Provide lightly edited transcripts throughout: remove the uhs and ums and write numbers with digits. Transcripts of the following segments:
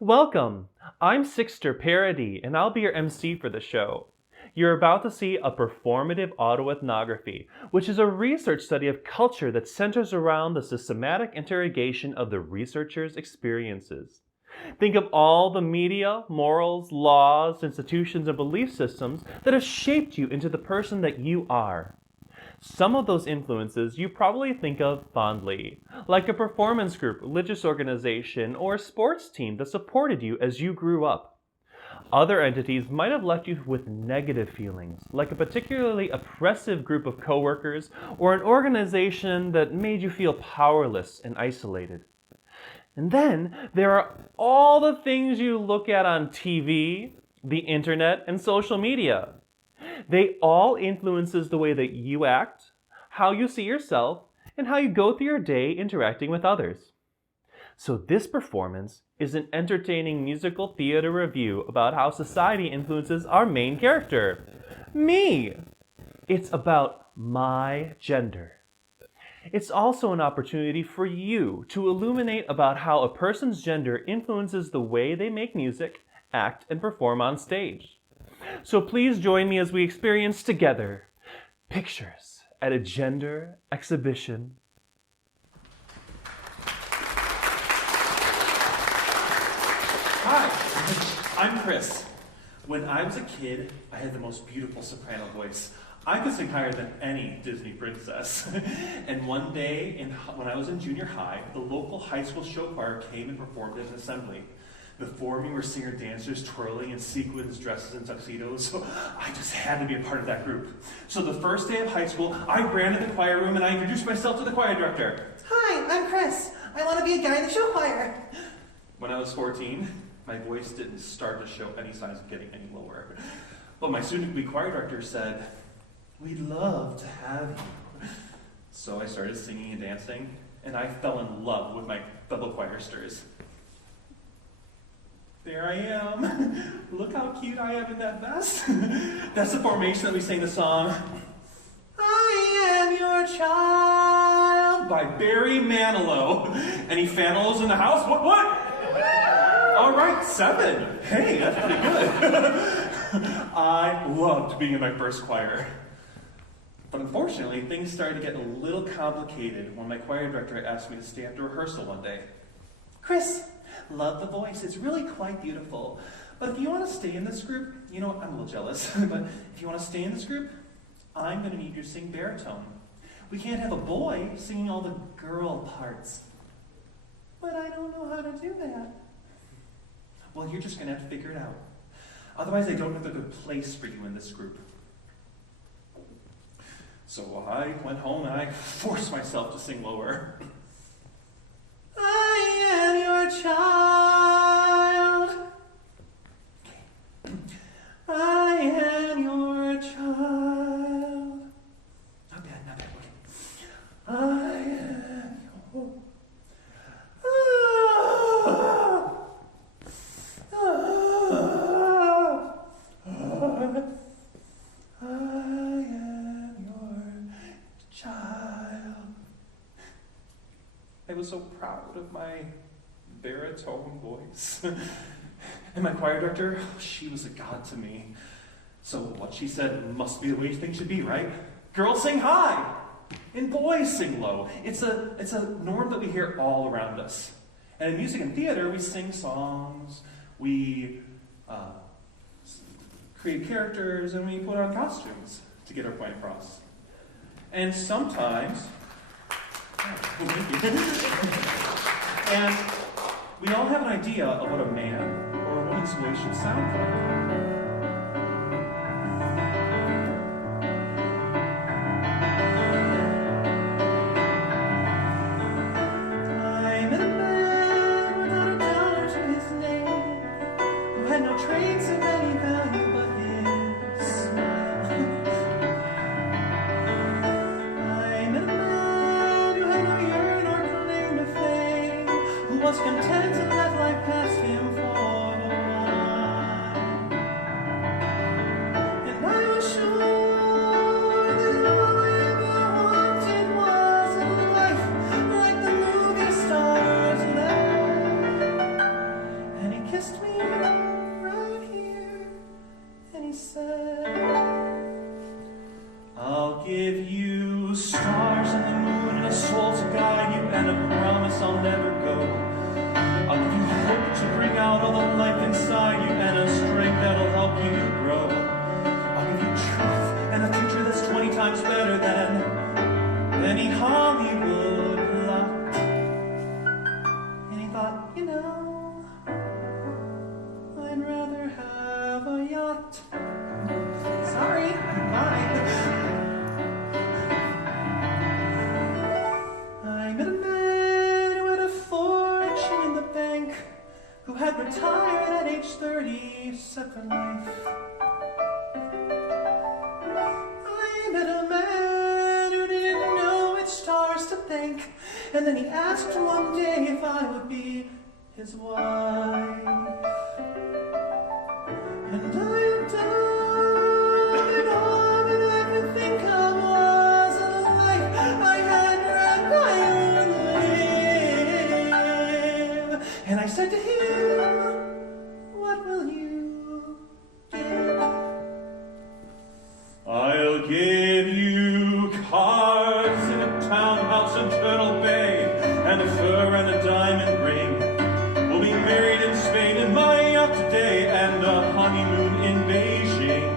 Welcome! I'm SiXter ParrraDee, and I'll be your MC for the show. You're about to see a performative autoethnography, which is a research study of culture that centers around the systematic interrogation of the researcher's experiences. Think of all the media, morals, laws, institutions, and belief systems that have shaped you into the person that you are. Some of those influences you probably think of fondly, like a performance group, religious organization, or a sports team that supported you as you grew up. Other entities might have left you with negative feelings, like a particularly oppressive group of coworkers or an organization that made you feel powerless and isolated. And then there are all the things you look at on TV, the internet, and social media. They all influences the way that you act, how you see yourself, and how you go through your day interacting with others. So this performance is an entertaining musical theater review about how society influences our main character, me. It's about my gender. It's also an opportunity for you to illuminate about how a person's gender influences the way they make music, act, and perform on stage. So please join me as we experience together pictures at a gender exhibition. Hi, I'm Chris. When I was a kid, I had the most beautiful soprano voice. I could sing higher than any Disney princess. And one day, when I was in junior high, the local high school show choir came and performed at an assembly. Before me were singer-dancers twirling in sequins, dresses, and tuxedos, so I just had to be a part of that group. So the first day of high school, I ran to the choir room and I introduced myself to the choir director. Hi, I'm Chris. I want to be a guy in the show choir. When I was 14, my voice didn't start to show any signs of getting any lower. But my soon-to-be choir director said, "We'd love to have you." So I started singing and dancing, and I fell in love with my fellow choirsters. There I am. Look how cute I am in that vest. That's the formation that we sang the song, "I Am Your Child" by Barry Manilow. Any Fanilows in the house? What? All right, 7. Hey, that's pretty good. I loved being in my first choir. But unfortunately, things started to get a little complicated when my choir director asked me to stay after rehearsal one day. "Chris, love the voice. It's really quite beautiful. But if you want to stay in this group," you know what, I'm a little jealous, "but if you want to stay in this group, I'm going to need you to sing baritone. We can't have a boy singing all the girl parts." "But I don't know how to do that." "Well, you're just going to have to figure it out. Otherwise, I don't have a good place for you in this group." So I went home and I forced myself to sing lower. "I am your child. I am your child." Not bad, okay. "I am your... I was so proud of my baritone voice. And my choir director, she was a god to me. So what she said must be the way things should be, right? Girls sing high, and boys sing low. It's a norm that we hear all around us. And in music and theater, we sing songs, we create characters, and we put on costumes to get our point across. And sometimes, and we all have an idea of what a man or a woman's voice should sound like. I met a man without a dollar to his name, who had no traits of any value but his smile. I met a man who had no yearn or claim to fame, who was content to let life pass him for a while. And I was sure that all I ever wanted was a life like the movie stars led. And he had retired at age 30, set for life. I met a man who didn't know which stars to thank, and then he asked one day if I would be his wife. And I died all that I could think of was a life I had dreamt I would live. And I said to him, what will you give? I'll give you cars in a townhouse in Turtle Bay, and a fur and a diamond ring. We'll be married in Spain in my yacht today, and a honeymoon in Beijing.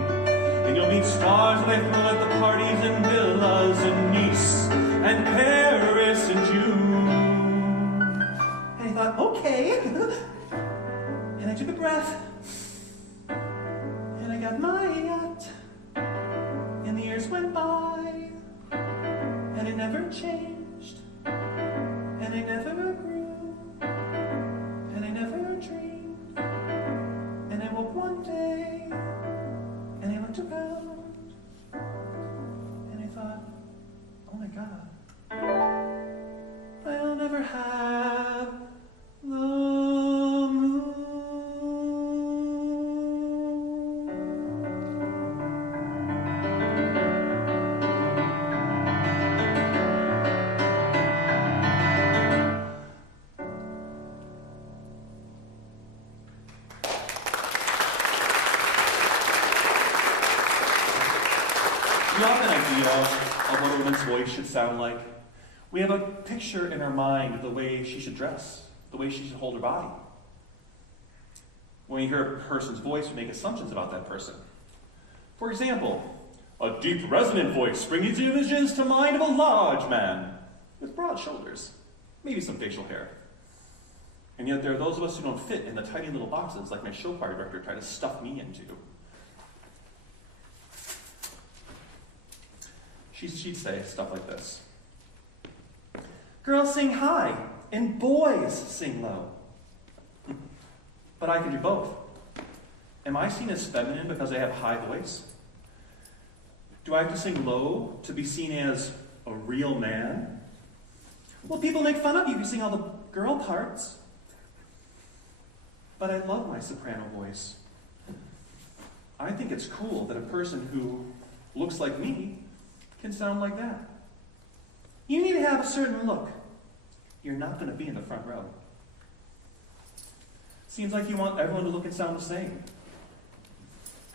And you'll meet stars that I throw at the parties and villas in Nice and Paris in June. And I thought, okay. And I took a breath. And I got my yacht. And the years went by. And it never changed. And I never grew. And I never dreamed. And I woke one day. And I looked around. And I thought, oh my God. I'll never have the moon. We have an idea of what a woman's voice should sound like. We have a picture in our mind of the way she should dress, the way she should hold her body. When we hear a person's voice, we make assumptions about that person. For example, a deep, resonant voice brings images to mind of a large man with broad shoulders, maybe some facial hair. And yet there are those of us who don't fit in the tiny little boxes like my show choir director tried to stuff me into. She'd say stuff like this. Girls sing high, and boys sing low. But I can do both. Am I seen as feminine because I have a high voice? Do I have to sing low to be seen as a real man? Well, people make fun of you if you sing all the girl parts. But I love my soprano voice. I think it's cool that a person who looks like me can sound like that. You need to have a certain look. You're not going to be in the front row. Seems like you want everyone to look and sound the same.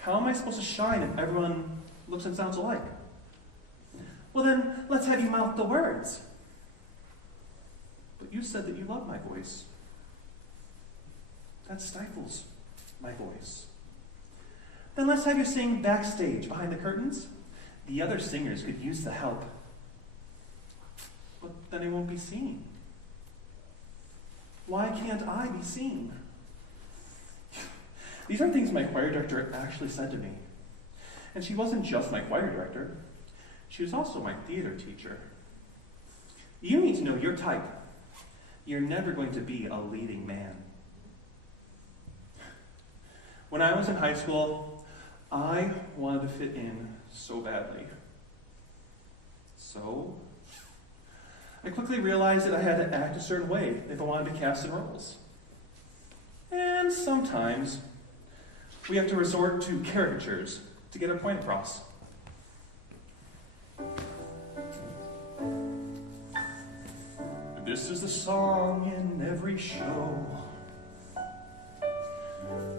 How am I supposed to shine if everyone looks and sounds alike? Well then, let's have you mouth the words. But you said that you love my voice. That stifles my voice. Then let's have you sing backstage, behind the curtains. The other singers could use the help. But then I won't be seen. Why can't I be seen? These are things my choir director actually said to me. And she wasn't just my choir director. She was also my theater teacher. You need to know your type. You're never going to be a leading man. When I was in high school, I wanted to fit in so badly. So, I quickly realized that I had to act a certain way if I wanted to cast in roles. And sometimes, we have to resort to caricatures to get our point across. This is the song in every show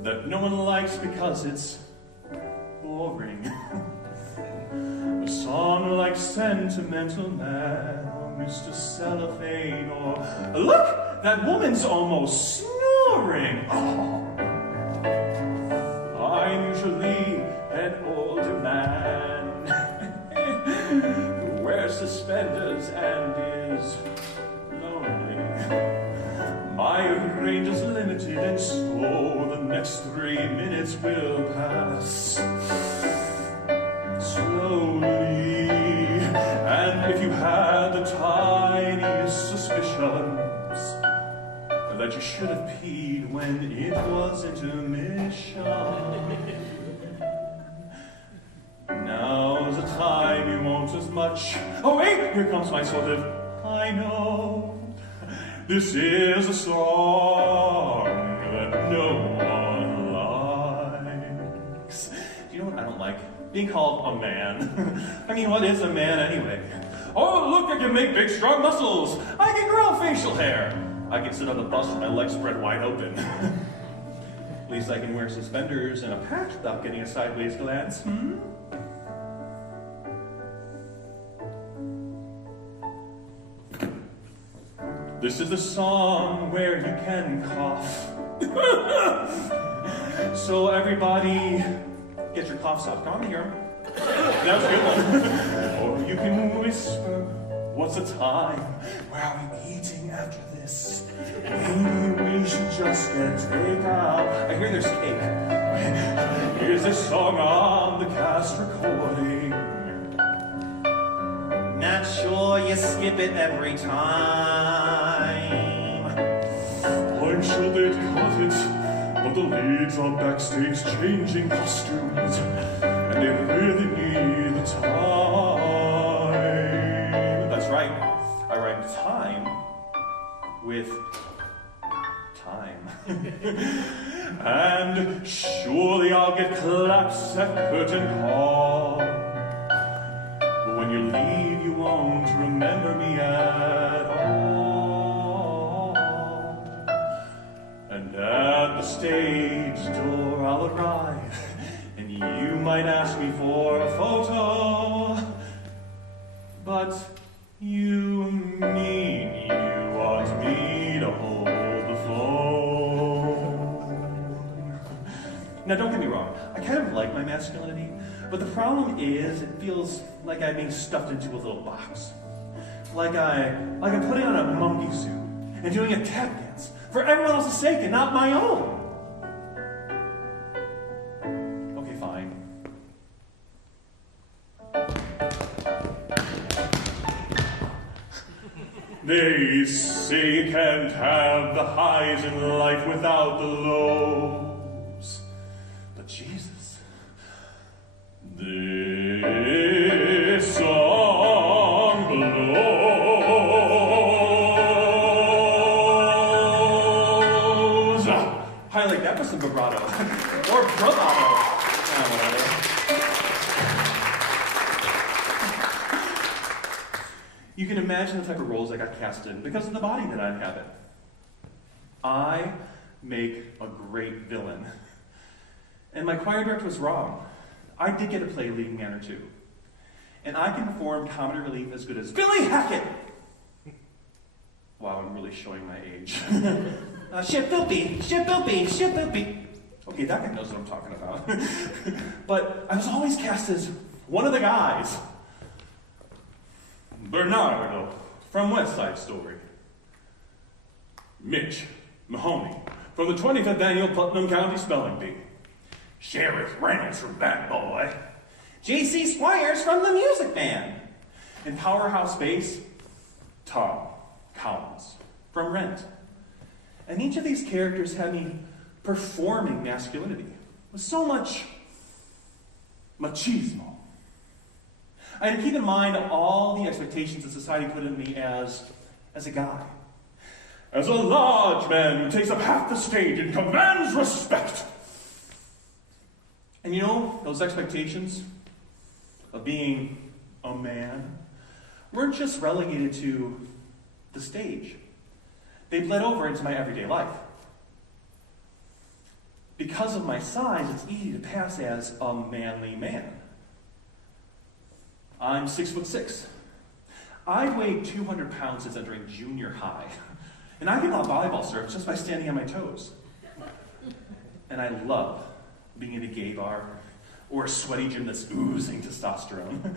that no one likes because it's boring. A song like Sentimental Man or Mr. Cellophane or look, that woman's almost snoring. Oh. I'm usually an older man who wears suspenders and is lonely. My range is limited, and so the next 3 minutes will pass slowly. And if you had the tiniest suspicions that you should have peed when it was intermission. Now's the time you won't as much. Oh wait, here comes my sort of, I know. This is a song that no one likes. Do you know what I don't like? Being called a man. I mean, what is a man anyway? Oh, look, I can make big, strong muscles. I can grow facial hair. I can sit on the bus with my legs spread wide open. At least I can wear suspenders and a patch without getting a sideways glance. This is the song where you can cough. So everybody, get your coughs off. Come on, hear 'em. That was a good one. Or you can whisper, what's the time? Where are we eating after this? Maybe we should just get takeout. I hear there's cake. Here's this song on the cast recording. Not sure you skip it every time. I'm sure they'd cut it, but the leads are backstage changing costumes, and they really need the time. That's right, I write time with time. And surely I'll get claps at curtain call. But when you leave, you won't remember me at all. And at the stage door I'll arrive, and you might ask me for a photo. But you mean you want me to hold the phone? Now don't get me wrong, I kind of like my masculinity, but the problem is it feels like I'm being stuffed into a little box. Like I'm putting on a monkey suit and doing a tap dance for everyone else's sake and not my own. Okay, fine. They say you can't have the highs in life without the lows. But Jesus, this song blows. Highlight that with some vibrato. Or bravado. Whatever. You can imagine the type of roles I got cast in because of the body that I inhabit. I make a great villain. And my choir director was wrong. I did get to play a leading man or two. And I can perform comedy relief as good as Billy Hackett! Wow, I'm really showing my age. Shit filthy. Okay, that guy knows what I'm talking about. But I was always cast as one of the guys. Bernardo from West Side Story. Mitch Mahoney from the 25th Annual Putnam County Spelling Bee. Sheriff Reynolds from Bat Boy. J.C. Squires from The Music Man. And Powerhouse Bass, Tom Collins from Rent. And each of these characters had me performing masculinity with so much machismo. I had to keep in mind all the expectations that society put in me as a guy. As a large man who takes up half the stage and commands respect. And you know, those expectations of being a man weren't just relegated to the stage. They bled over into my everyday life. Because of my size, it's easy to pass as a manly man. I'm 6'6". I weighed 200 pounds since entering junior high. And I can out volleyball serve just by standing on my toes. And I love being in a gay bar or a sweaty gym that's oozing testosterone.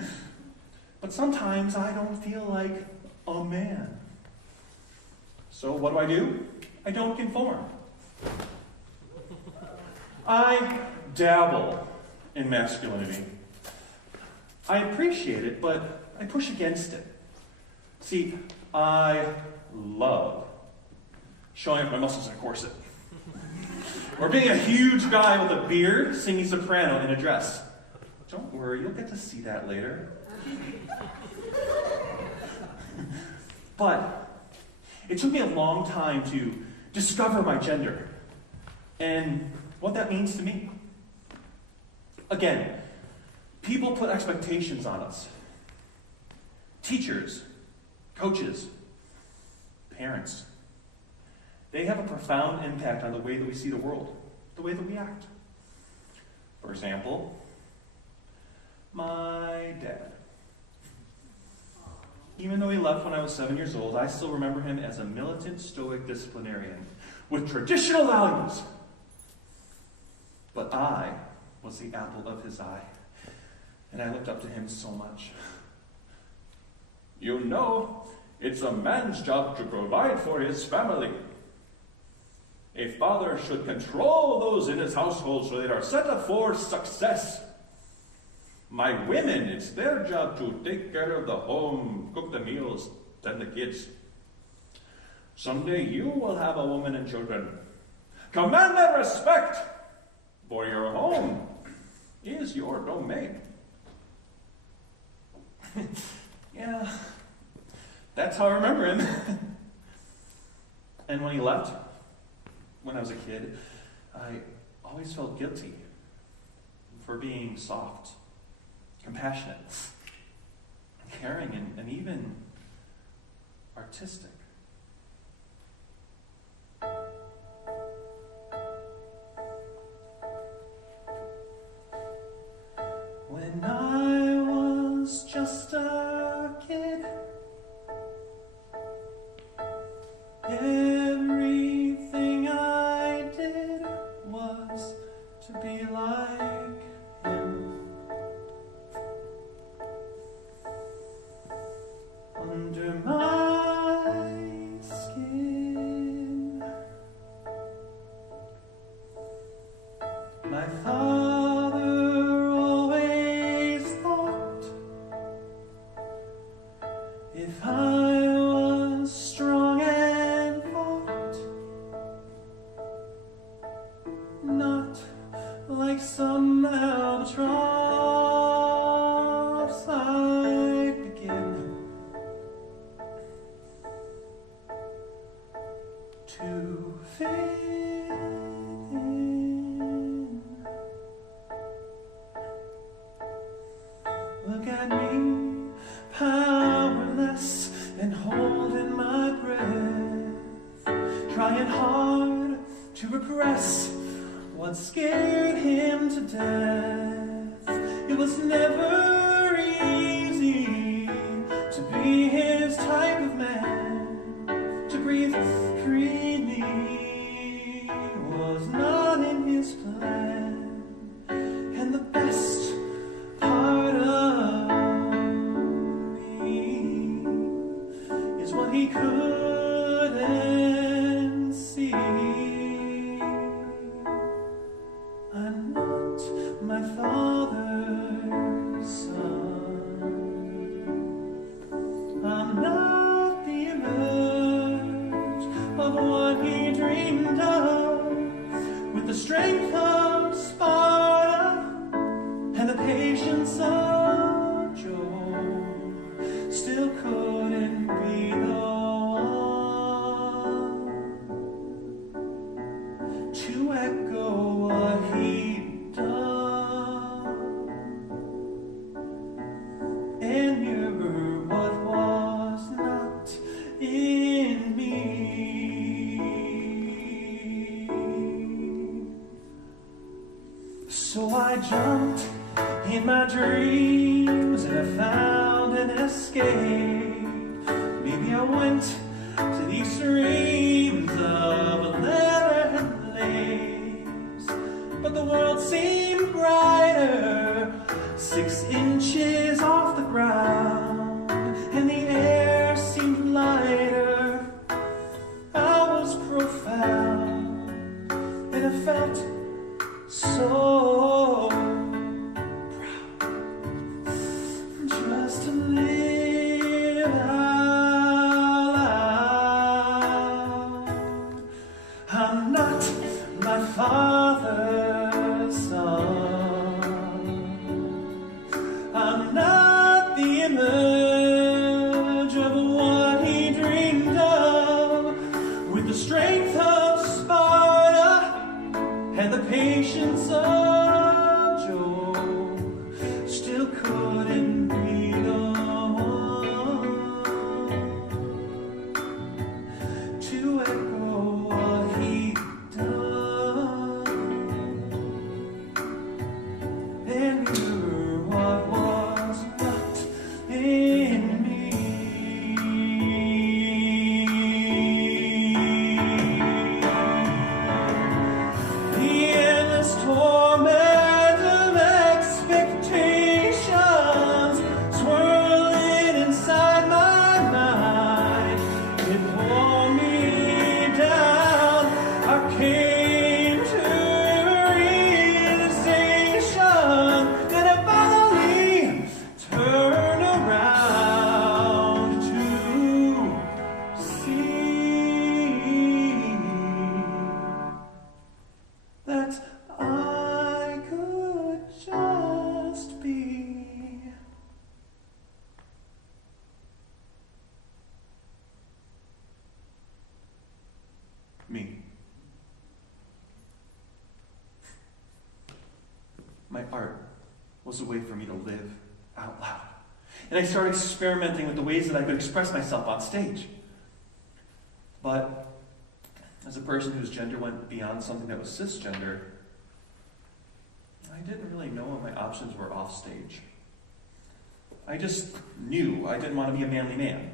But sometimes I don't feel like a man. So what do? I don't conform. I dabble in masculinity. I appreciate it, but I push against it. See, I love showing off my muscles in a corset. Or being a huge guy with a beard singing soprano in a dress. Don't worry, you'll get to see that later. But it took me a long time to discover my gender and what that means to me. Again, people put expectations on us. Teachers, coaches, parents. They have a profound impact on the way that we see the world, the way that we act. For example, my dad. Even though he left when I was 7 years old, I still remember him as a militant, stoic disciplinarian with traditional values. But I was the apple of his eye, and I looked up to him so much. You know, it's a man's job to provide for his family. A father should control those in his household so they are set up for success. My women, it's their job to take care of the home, cook the meals, tend the kids. Someday you will have a woman and children. Command their respect, for your home is your domain. Yeah, that's how I remember him. And when he left, when I was a kid, I always felt guilty for being soft, compassionate, caring, and even artistic. When I was just a kid, everything I did was to be like him. Under my skin, my father always thought if I was strong and fought, not like some albatross, I'd begin to fit in. Look at me, powerless and holding my breath, trying hard to repress what scared him to death. It was never easy to be his type of man, to breathe freely was not in his plan. And the best part of me is what he couldn't see. I'm not my father's son. I'm not the image of what he dreamed of, with the strength of Sparta and the patience of Job. Still couldn't be the one to echo what he'd done and mirror what was not in me. So I jumped in my dreams and I found an escape. Maybe I went to the extremes of leather and lace, but the world seemed brighter, 6 inches off the ground, and the air seemed lighter. I was profound, and I felt so proud just to live out loud. my art was a way for me to live out loud. And I started experimenting with the ways that I could express myself on stage. But as a person whose gender went beyond something that was cisgender, I didn't really know what my options were off stage. I just knew I didn't want to be a manly man.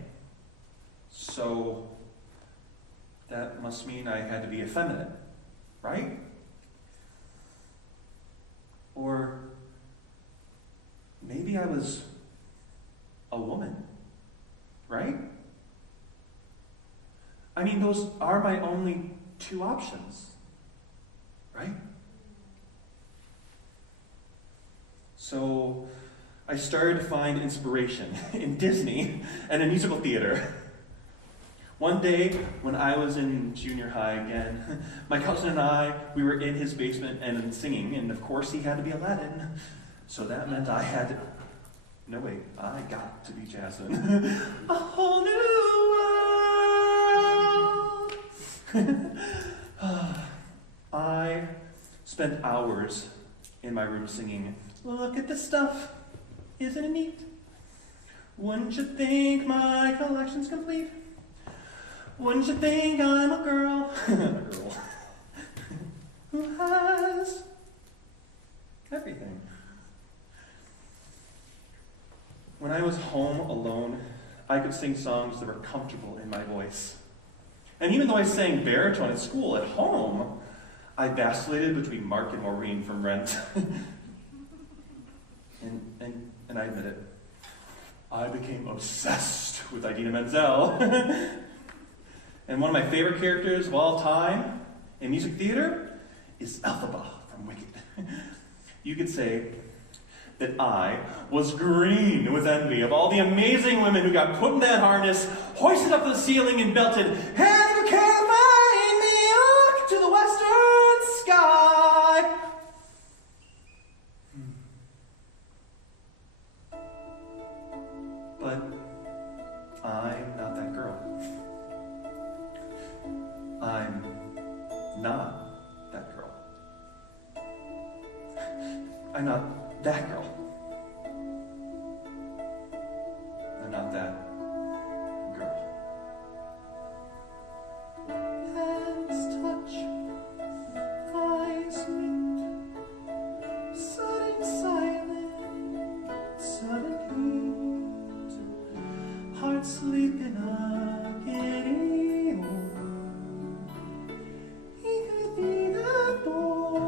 So that must mean I had to be effeminate, right? Or maybe I was a woman, right? I mean, those are my only two options, right? So I started to find inspiration in Disney and in musical theater. One day, when I was in junior high again, my cousin and I, we were in his basement and singing, and of course he had to be Aladdin. So that meant I had to... No, wait, I got to be Jasmine. A whole new world! I spent hours in my room singing, "Look at this stuff, isn't it neat? Wouldn't you think my collection's complete? Wouldn't you think I'm a girl, a girl who has everything?" When I was home alone, I could sing songs that were comfortable in my voice. And even though I sang baritone at school, at home, I vacillated between Mark and Maureen from Rent. and I admit it, I became obsessed with Idina Menzel. And one of my favorite characters of all time in music theater is Elphaba from Wicked. You could say that I was green with envy of all the amazing women who got put in that harness, hoisted up to the ceiling and belted, "And you can't find me up to the western sky." But I'm not that girl. I'm not that girl. I'm not that girl. I'm not that girl. Hands touch, eyes meet, sudden silence, sudden heat, heart sleeping a giddy moon. He could be that boy,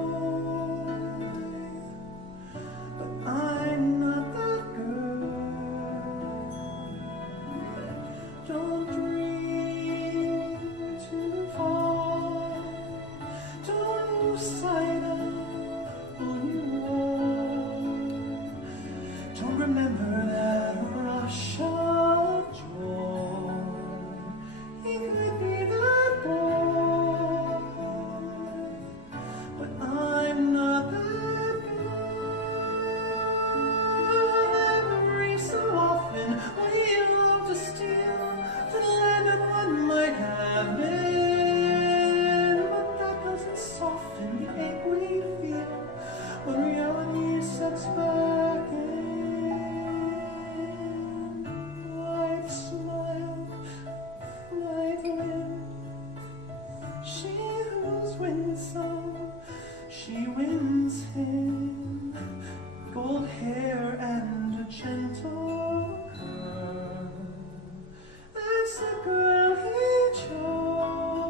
but I'm not that girl. Don't dream too far. Don't lose sight of who you are. Don't remember that rush of joy. He could be that boy, but I'm not that girl. Every so often we love to steal to the land of what might have been, but that doesn't soften the ache we feel when reality sets back in. Life smiled, life lived. She who's winsome, she wins him. Gold hair and a gentle curl. That's the girl he chose,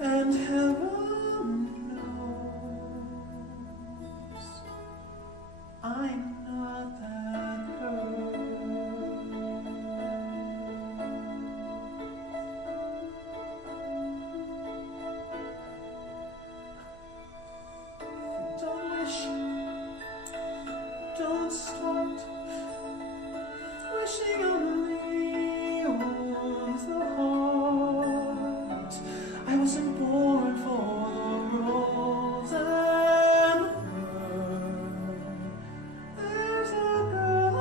and heaven knows I'm not that girl. Don't wish, don't start. Wishing only warms the heart. I wasn't born for the rose and the fern. There's a girl I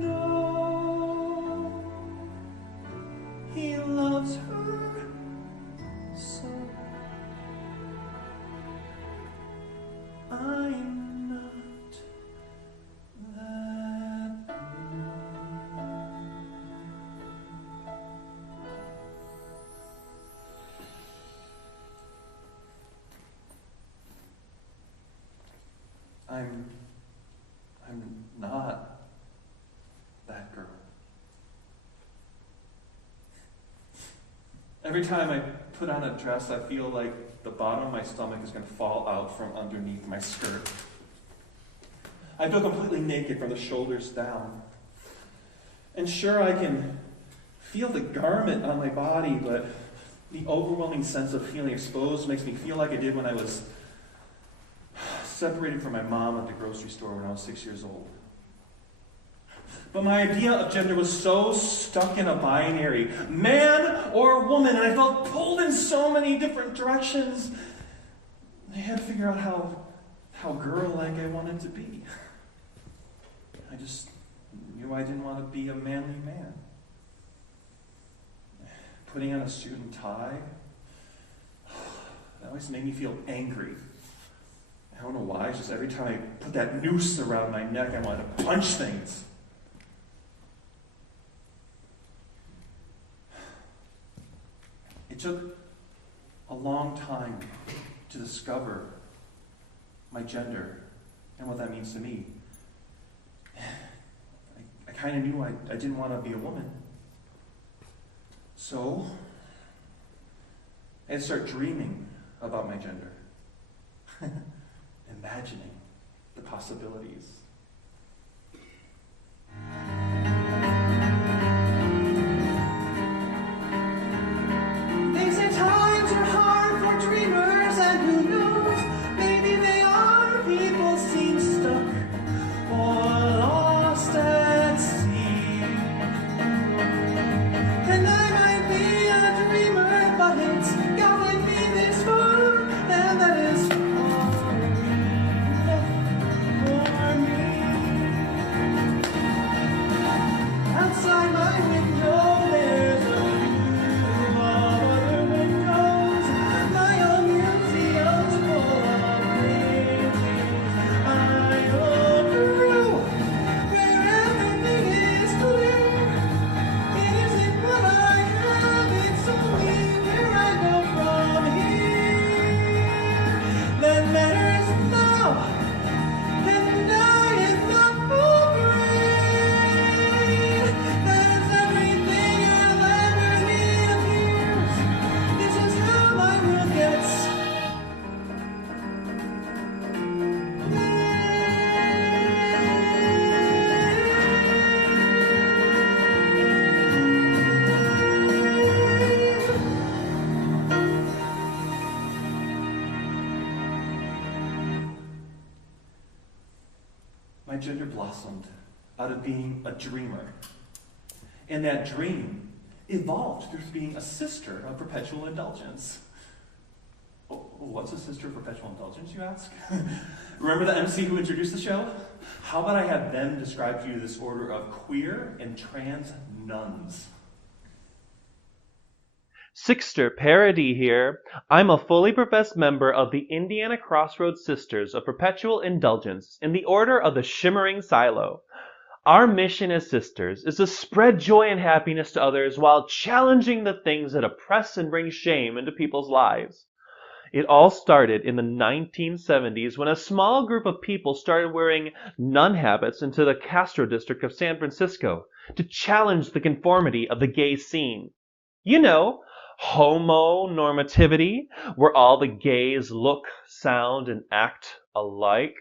know. He loves her so. Every time I put on a dress, I feel like the bottom of my stomach is going to fall out from underneath my skirt. I feel completely naked from the shoulders down. And sure, I can feel the garment on my body, but the overwhelming sense of feeling exposed makes me feel like I did when I was separated from my mom at the grocery store when I was 6 years old. But my idea of gender was so stuck in a binary, man or woman, and I felt pulled in so many different directions. I had to figure out how girl-like I wanted to be. I just knew I didn't want to be a manly man. Putting on a suit and tie, that always made me feel angry. I don't know why, it's just every time I put that noose around my neck, I wanted to punch things. It took a long time to discover my gender and what that means to me. I kind of knew I didn't want to be a woman. So, I had to start dreaming about my gender. Imagining the possibilities. They say times are hard for dreamers, and who knows, maybe they are. People seem stuck or lost at sea. And I might be a dreamer, but it's gotten me this far, and that is for me. Outside my window, there's a view of other windows. My own museum's full of paintings I go through, where everything is clear. It isn't what I have, it's only where I go from here that matters now. And I am not afraid. That's everything I'll ever need appears. This is how my world gets My gender blossomed out of being a dreamer. And that dream evolved through being a sister of perpetual indulgence. Oh, what's a sister of perpetual indulgence, you ask? Remember the MC who introduced the show? How about I have them describe to you this order of queer and trans nuns? SiXter ParrraDee here. I'm a fully professed member of the Indiana Crossroads Sisters of Perpetual Indulgence in the Order of the Shimmering Silo. Our mission as sisters is to spread joy and happiness to others while challenging the things that oppress and bring shame into people's lives. It all started in the 1970s when a small group of people started wearing nun habits into the Castro district of San Francisco to challenge the conformity of the gay scene. You know, homonormativity, where all the gays look, sound, and act alike.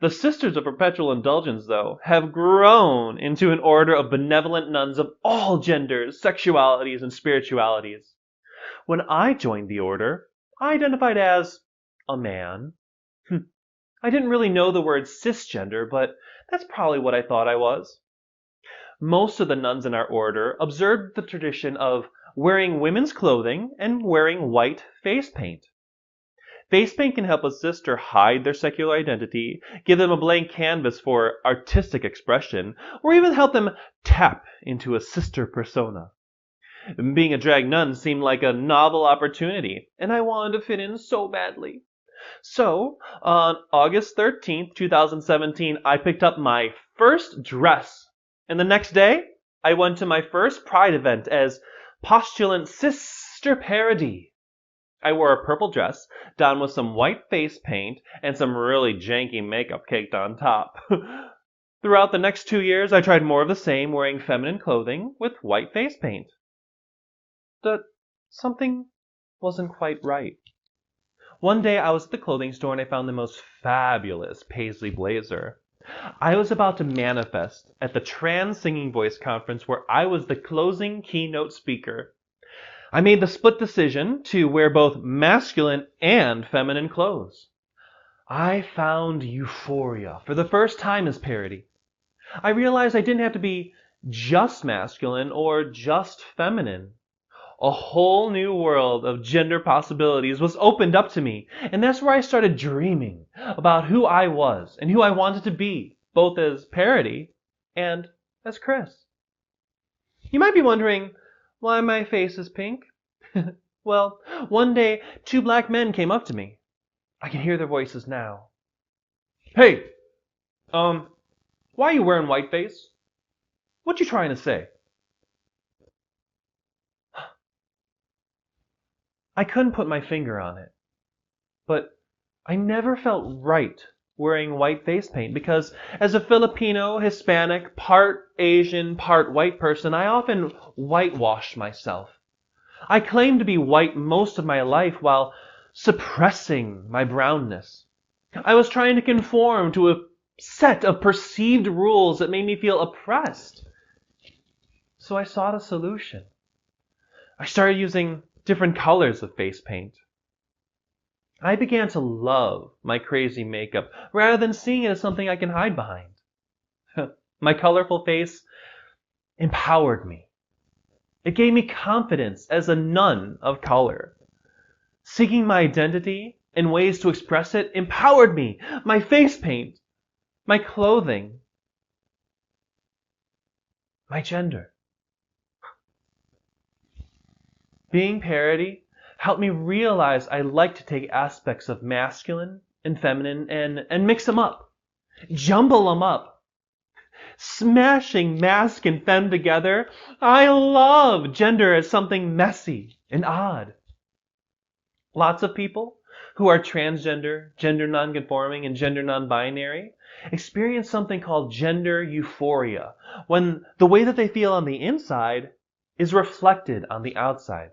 The Sisters of Perpetual Indulgence, though, have grown into an order of benevolent nuns of all genders, sexualities, and spiritualities. When I joined the order, I identified as a man. I didn't really know the word cisgender, but that's probably what I thought I was. Most of the nuns in our order observed the tradition of wearing women's clothing and wearing white face paint. Face paint can help a sister hide their secular identity, give them a blank canvas for artistic expression, or even help them tap into a sister persona. Being a drag nun seemed like a novel opportunity, and I wanted to fit in so badly. So, on August 13th, 2017, I picked up my first dress, and the next day, I went to my first Pride event as postulant SiXter ParrraDee. I wore a purple dress, donned with some white face paint, and some really janky makeup caked on top. Throughout the next 2 years, I tried more of the same, wearing feminine clothing with white face paint. that something wasn't quite right. One day I was at the clothing store and I found the most fabulous paisley blazer. I was about to manifest at the Trans Singing Voice Conference where I was the closing keynote speaker. I made the split decision to wear both masculine and feminine clothes. I found euphoria for the first time as ParrraDee. I realized I didn't have to be just masculine or just feminine. A whole new world of gender possibilities was opened up to me, and that's where I started dreaming about who I was and who I wanted to be, both as ParrraDee and as Chris. You might be wondering why my face is pink. Well, one day, two black men came up to me. I can hear their voices now. Hey, why are you wearing whiteface? What you trying to say? I couldn't put my finger on it, but I never felt right wearing white face paint because as a Filipino, Hispanic, part Asian, part white person, I often whitewashed myself. I claimed to be white most of my life while suppressing my brownness. I was trying to conform to a set of perceived rules that made me feel oppressed. So I sought a solution. I started using different colors of face paint. I began to love my crazy makeup rather than seeing it as something I can hide behind. My colorful face empowered me. It gave me confidence as a nun of color. Seeking my identity and ways to express it empowered me. My face paint, my clothing, my gender. Being ParrraDee helped me realize I like to take aspects of masculine and feminine and mix them up, jumble them up. Smashing masc and femme together, I love gender as something messy and odd. Lots of people who are transgender, gender non-conforming, and gender non-binary experience something called gender euphoria, when the way that they feel on the inside is reflected on the outside.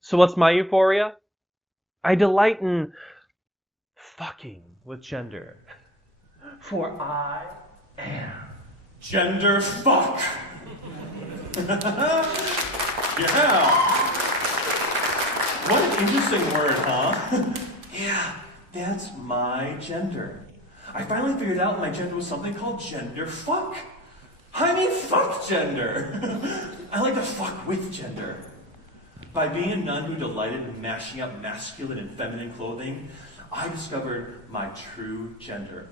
So what's my euphoria? I delight in fucking with gender. For I am Gender fuck. Yeah. What an interesting word, huh? Yeah, that's my gender. I finally figured out my gender was something called gender fuck. I mean, fuck gender. I like to fuck with gender. By being a nun who delighted in mashing up masculine and feminine clothing, I discovered my true gender.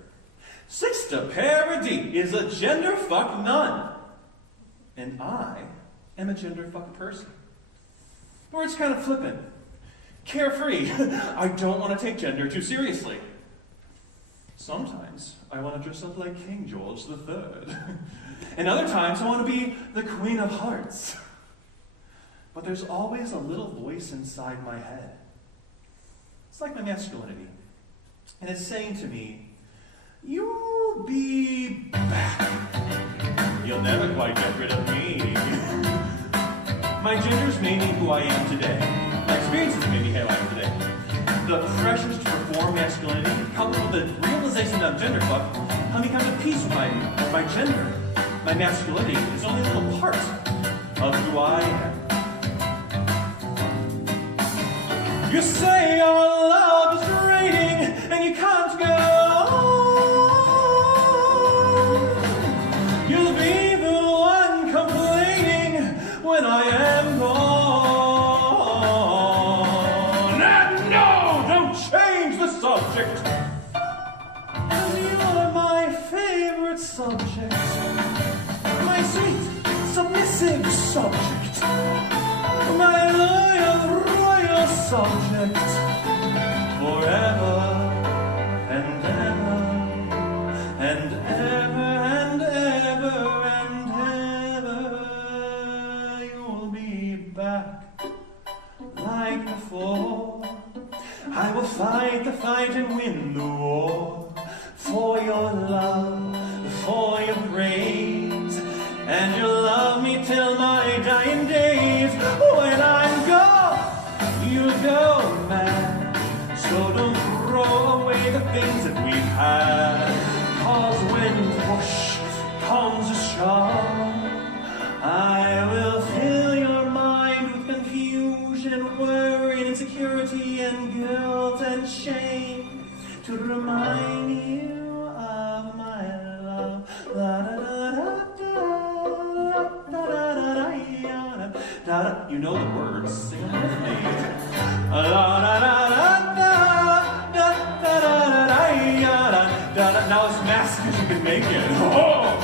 SiXter ParrraDee is a gender fuck nun. And I am a gender fuck person. Or it's kind of flippant. Carefree. I don't want to take gender too seriously. Sometimes I want to dress up like King George III. And other times I want to be the Queen of Hearts. But there's always a little voice inside my head. It's like my masculinity. And it's saying to me, you'll be back. You'll never quite get rid of me. My gender's made me who I am today. My experiences made me who I am today. The pressures to perform masculinity, coupled with the realization that I'm gender fuck, help me come to peace with my gender. My masculinity is only a little part of who I am. You say your love is raining and you can't go on. You'll be the one complaining when I am gone. And no, don't change the subject. You're my favorite subject. My sweet, submissive subject. My loyal subject forever and ever and ever and ever and ever. You'll be back like before. I will fight the fight and win the war for your love, for your praise, and you'll love me till my dying days. go mad. So don't throw away the things that we've had. 'Cause when push comes to shove, I will fill your mind with confusion, worry, and insecurity, and guilt and shame to remind you of my love. La da da da da da da da da da da. You know the words, sing them with me. La da da da da da da da da da da. Now as massive as you can make it. Oh.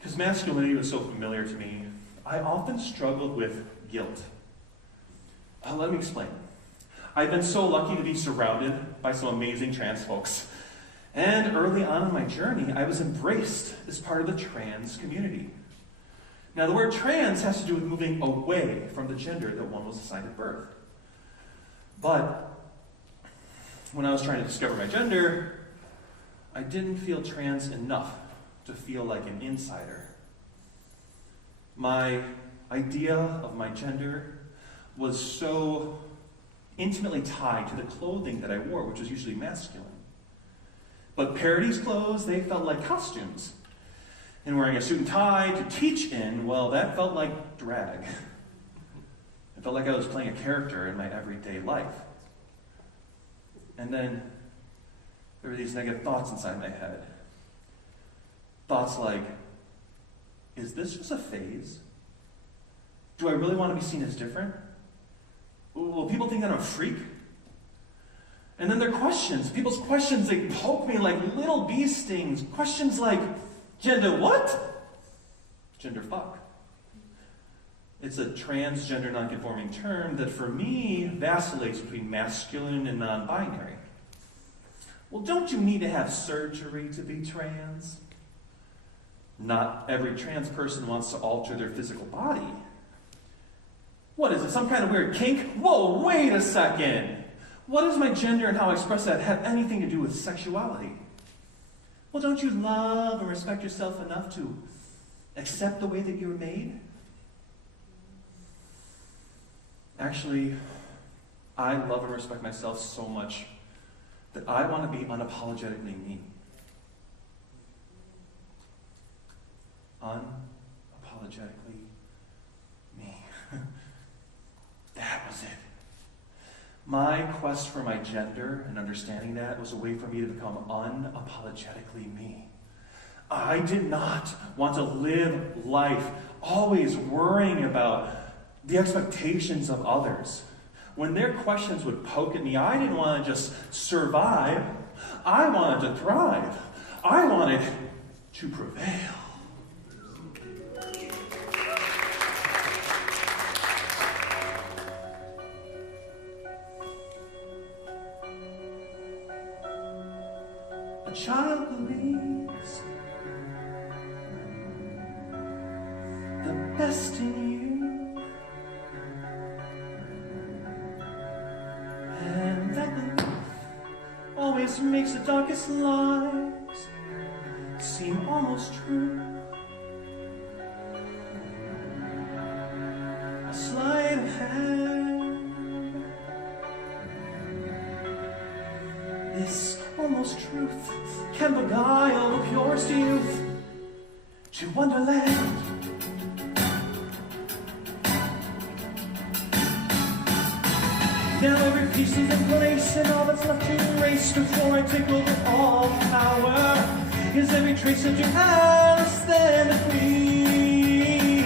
Because masculinity was so familiar to me, I often struggled with guilt. Let me explain. I've been so lucky to be surrounded by some amazing trans folks. And early on in my journey, I was embraced as part of the trans community. Now, the word trans has to do with moving away from the gender that one was assigned at birth. But when I was trying to discover my gender, I didn't feel trans enough to feel like an insider. My idea of my gender was so intimately tied to the clothing that I wore, which was usually masculine. But ParrraDee's clothes, they felt like costumes. And wearing a suit and tie to teach in, well, that felt like drag. It felt like I was playing a character in my everyday life. And then there were these negative thoughts inside my head. Thoughts like, is this just a phase? Do I really want to be seen as different? Will people think that I'm a freak? And then there are questions. People's questions, they poke me like little bee stings. Questions like, gender what? Gender fuck. It's a transgender non-conforming term that for me vacillates between masculine and non-binary. Well, don't you need to have surgery to be trans? Not every trans person wants to alter their physical body. What is it, some kind of weird kink? Whoa, wait a second. What does my gender and how I express that have anything to do with sexuality? Well, don't you love and respect yourself enough to accept the way that you were made? Actually, I love and respect myself so much that I want to be unapologetically me. Unapologetically me. That was it. My quest for my gender and understanding that was a way for me to become unapologetically me. I did not want to live life always worrying about the expectations of others. When their questions would poke at me, I didn't want to just survive. I wanted to thrive. I wanted to prevail. A child believes the best in you, and that belief always makes the darkest lies seem almost true. A sleight of hand, this almost truth can beguile the purest youth to wonderland. Now every piece is in place and all that's left to erase before I take over all power is every trace of your Alice than the Queen.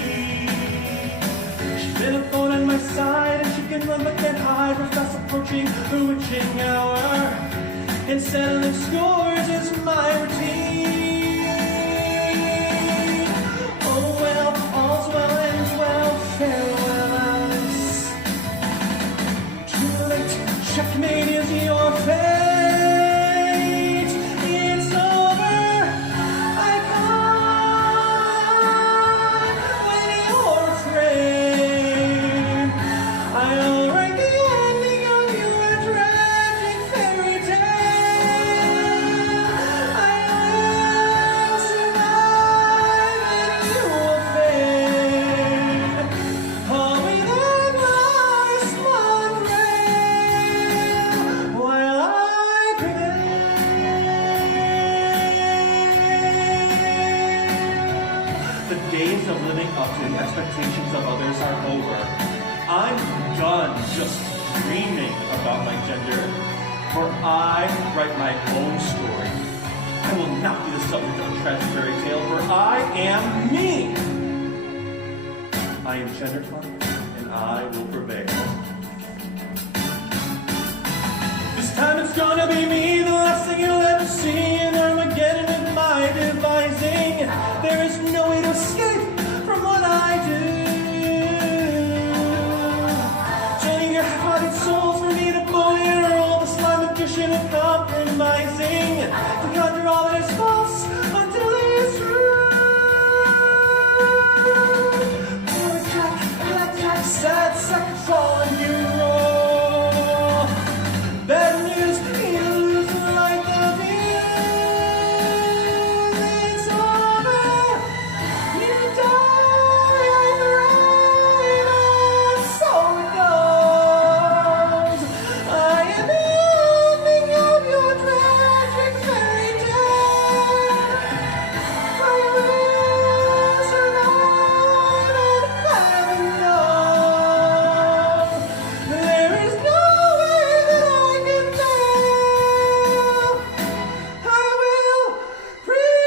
She's been a thorn in my side and she can run but can't hide. We're fast approaching the witching hour. And settling scores is my routine. Oh well, all's well ends well, farewell Alice. Too late, checkmate is your fate. It's over. I can't when you're afraid. I'll write the ending of your tragic fairy tale. I will survive and you will fade. Call me that last monorail while I prevail. The days of living up to the expectations of others are over. I'm done just dreaming about my gender, for I write my own story. I will not be the subject of a tragic fairy tale, for I am me. I am gender fluid, and I will prevail. This time it's gonna be me, the last thing you'll ever see, and Armageddon with my devising. There is no way to escape from what I do. Joining your half-hearted souls for me to bully and roll the slime magician of compromising, to conjure all that is false until it is true. Poor Jack, blackjack, sad sack, fall and you roll. Bad news, you lose the light of you. It's over. You die, I thrive, and so it goes. I am the ending of your tragic fairy tale. I will survive and heaven knows there is no way that I can fail. I will prevail.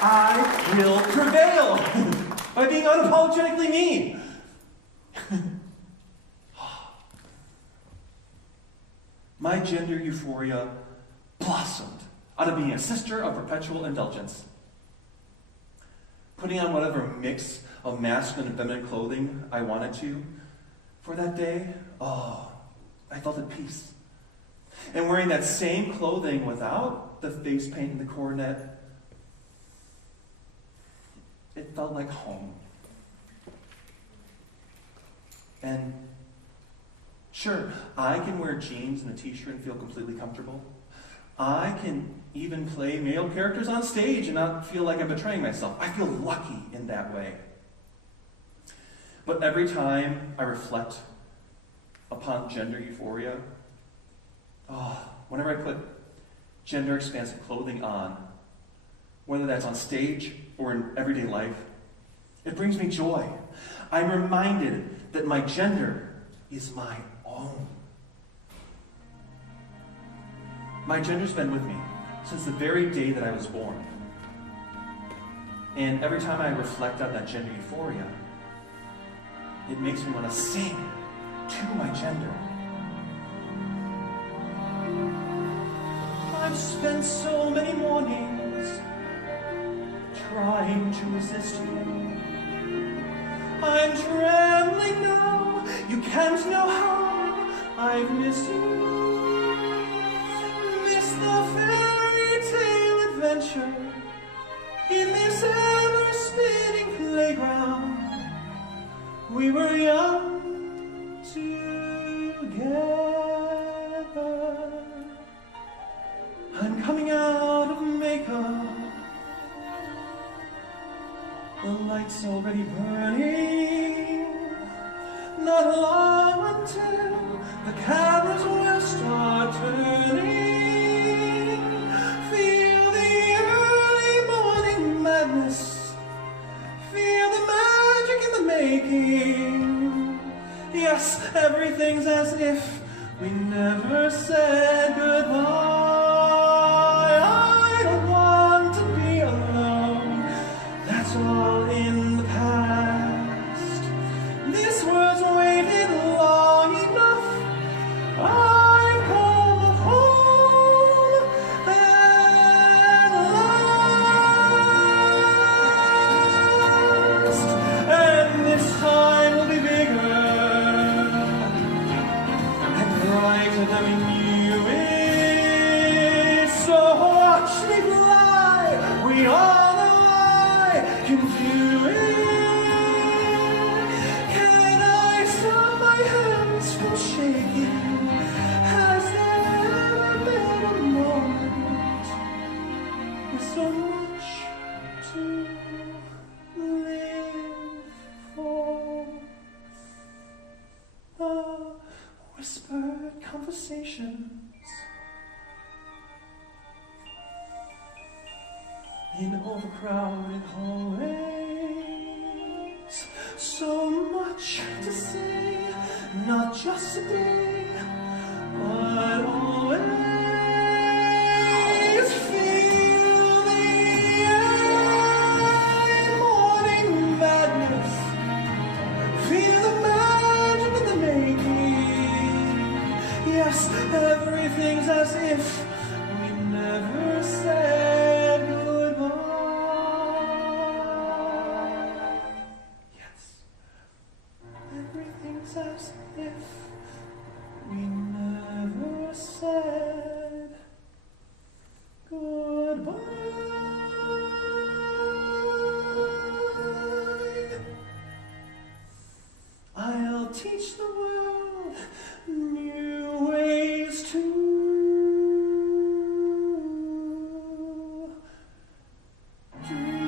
I will prevail by being unapologetically me. My gender euphoria blossomed out of being a sister of perpetual indulgence. Putting on whatever mix of masculine and feminine clothing I wanted to for that day, I felt at peace. And wearing that same clothing without the face paint and the coronet, it felt like home. And sure, I can wear jeans and a t-shirt and feel completely comfortable. I can even play male characters on stage and not feel like I'm betraying myself. I feel lucky in that way. But every time I reflect upon gender euphoria, whenever I put gender expansive clothing on, whether that's on stage or in everyday life, it brings me joy. I'm reminded that my gender is my own. My gender's been with me since the very day that I was born. And every time I reflect on that gender euphoria, it makes me want to sing to my gender. I've spent so many mornings trying to resist you. I'm trembling now, you can't know how I've missed you. Missed the fairy tale adventure in this ever-spinning playground. We were young together. I'm coming out of makeup. The light's already burning. Not long until the cameras will start turning. Feel the early morning madness. Feel the magic in the making. Yes, everything's as if we never said goodbye. I don't want to be alone. That's all in the past. This world's waited long enough. I come home at in overcrowded hallways. So much to say, not just today, but always. Feel the morning madness, feel the magic in the making. Yes, everything's as if we never said goodbye. Yes, everything's as if we never said goodbye. I'll teach the world new ways to dream.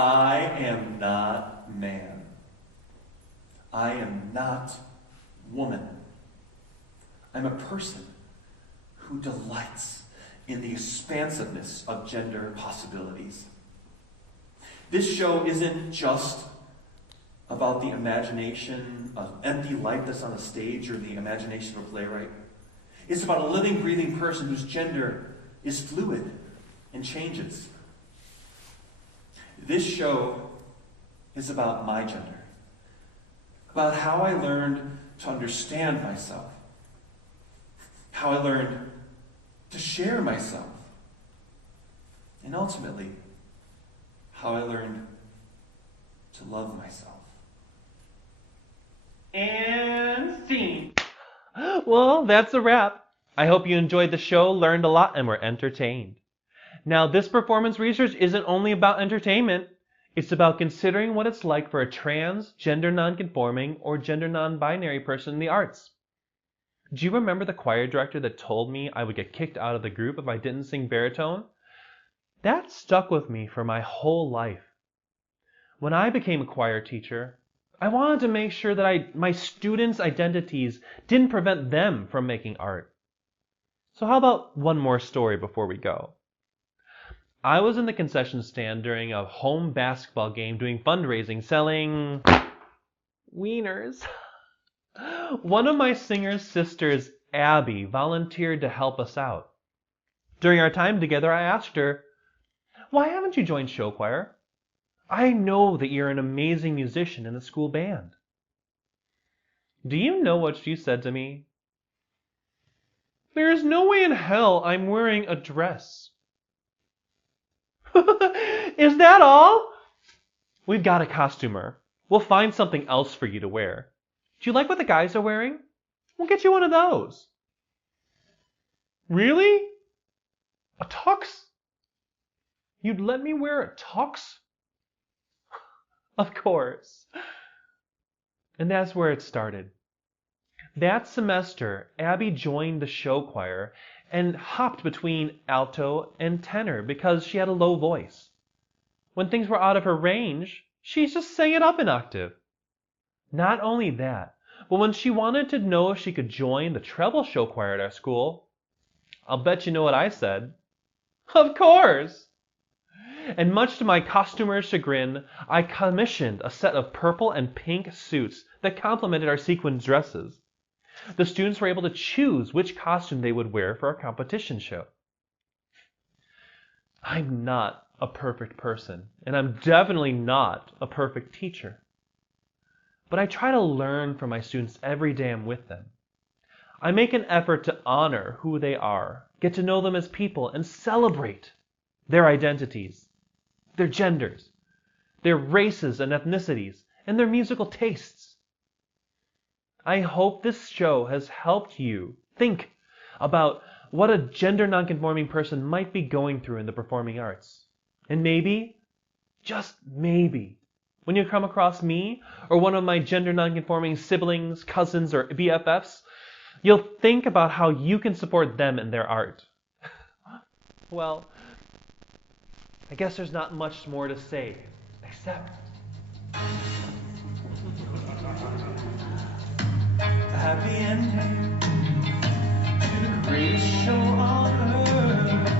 I am not man. I am not woman. I'm a person who delights in the expansiveness of gender possibilities. This show isn't just about the imagination of empty light that's on a stage or the imagination of a playwright. It's about a living, breathing person whose gender is fluid and changes. This show is about my gender, about how I learned to understand myself, how I learned to share myself, and ultimately, how I learned to love myself. And scene. Well, that's a wrap. I hope you enjoyed the show, learned a lot, and were entertained. Now, this performance research isn't only about entertainment. It's about considering what it's like for a trans, gender non-conforming, or gender non-binary person in the arts. Do you remember the choir director that told me I would get kicked out of the group if I didn't sing baritone? That stuck with me for my whole life. When I became a choir teacher, I wanted to make sure that my students' identities didn't prevent them from making art. So how about one more story before we go? I was in the concession stand during a home basketball game doing fundraising, selling wieners. One of my singer's sisters, Abby, volunteered to help us out. During our time together, I asked her, "Why haven't you joined show choir? I know that you're an amazing musician in the school band." Do you know what she said to me? "There is no way in hell I'm wearing a dress." Is that all? We've got a costumer. We'll find something else for you to wear. Do you like what the guys are wearing? We'll get you one of those. Really? A tux? You'd let me wear a tux? Of course. And that's where it started. That semester, Abby joined the show choir and hopped between alto and tenor because she had a low voice. When things were out of her range, she just sang it up an octave. Not only that, but when she wanted to know if she could join the treble show choir at our school, I'll bet you know what I said. Of course! And much to my costumer's chagrin, I commissioned a set of purple and pink suits that complemented our sequin dresses. The students were able to choose which costume they would wear for our competition show. I'm not a perfect person, and I'm definitely not a perfect teacher. But I try to learn from my students every day I'm with them. I make an effort to honor who they are, get to know them as people, and celebrate their identities, their genders, their races and ethnicities, and their musical tastes. I hope this show has helped you think about what a gender nonconforming person might be going through in the performing arts. And maybe, just maybe, when you come across me or one of my gender nonconforming siblings, cousins, or BFFs, you'll think about how you can support them in their art. Well, I guess there's not much more to say, except Happy ending to the greatest show on earth.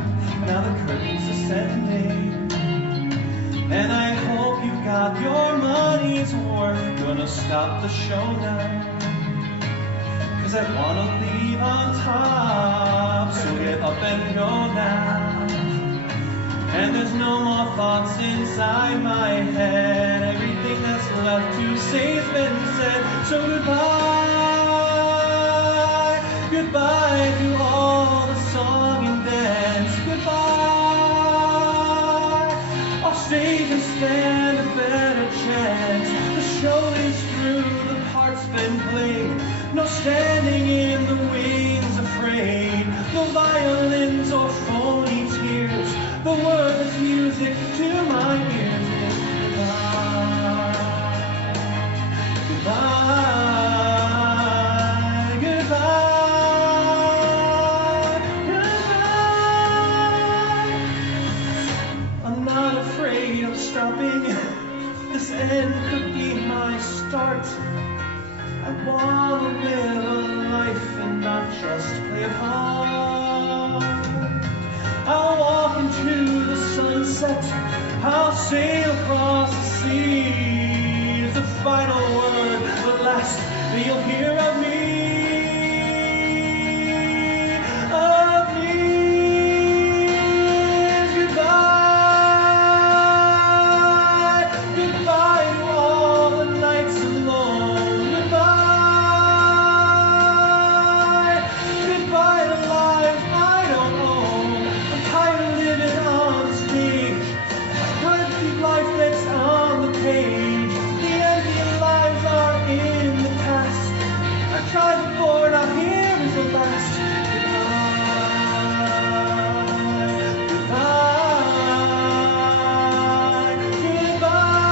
Now the curtain's ascending, and I hope you got your money's worth. Gonna stop the show now, 'cause I wanna leave on top. So get up and go now. And there's no more thoughts inside my head. Everything that's left to say's been said. So goodbye, goodbye to all the song and dance. Goodbye, I'll stay to stand a better chance. The show is through, the part's been played. No standing in the wings afraid. No violins or phony tears. The word is music to my ears. Goodbye, goodbye, goodbye, goodbye. I'm not afraid of stopping. This end could be my start. I wanna live a life and not just play a part. I'll walk into the sunset. I'll sail across the seas. The final word, the last that you'll hear of me. Of me. Goodbye. Goodbye to all the nights alone. Goodbye. Goodbye to lives I don't own. I'm tired of living on stage. I'd keep life that's on the page. The empty lives are in the past. I tried before, now here is the last. Goodbye, goodbye,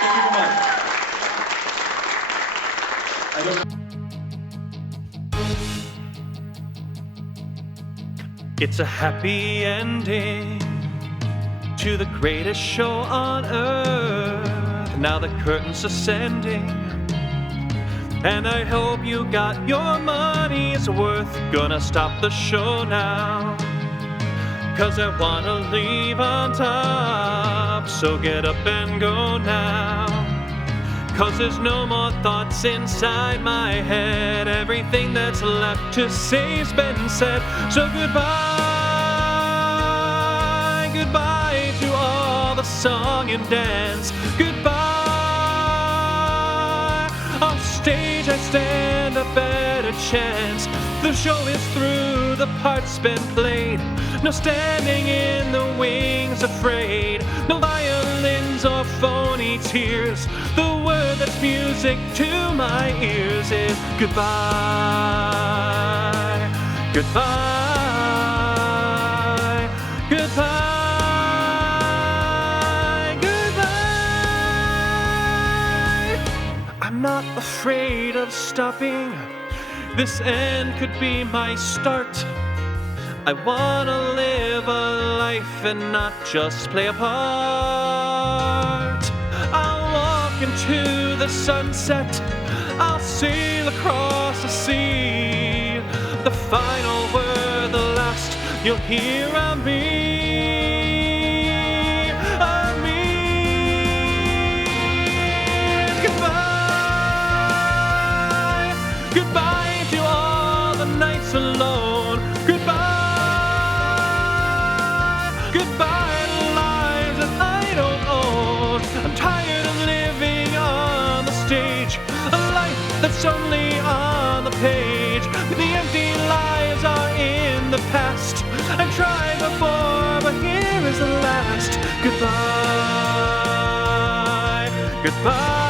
Thank you very much. I don't... it's a happy ending to the greatest show on earth. Now the curtain's ascending, and I hope you got your money's worth. Gonna stop the show now, 'cause I wanna leave on top. So get up and go now, 'cause there's no more thoughts inside my head. Everything that's left to say's been said. So goodbye, goodbye to all the song and dance. Goodbye, off stage I stand a better chance. The show is through, the part's been played. No standing in the wings afraid. No violins or phony tears. The word that's music to my ears is goodbye, goodbye, goodbye, goodbye. I'm not afraid of stopping. This end could be my start. I wanna live a life and not just play a part. I'll walk into the sunset. I'll sail across the sea. The final word, the last you'll hear of me. Of me. Goodbye. Goodbye to all the nights alone. Goodbye. Goodbye to lives that I don't own. I'm tired of living on the stage, a life that's only on the page. The empty lives are in the past. I tried before, but here is the last. Goodbye, goodbye.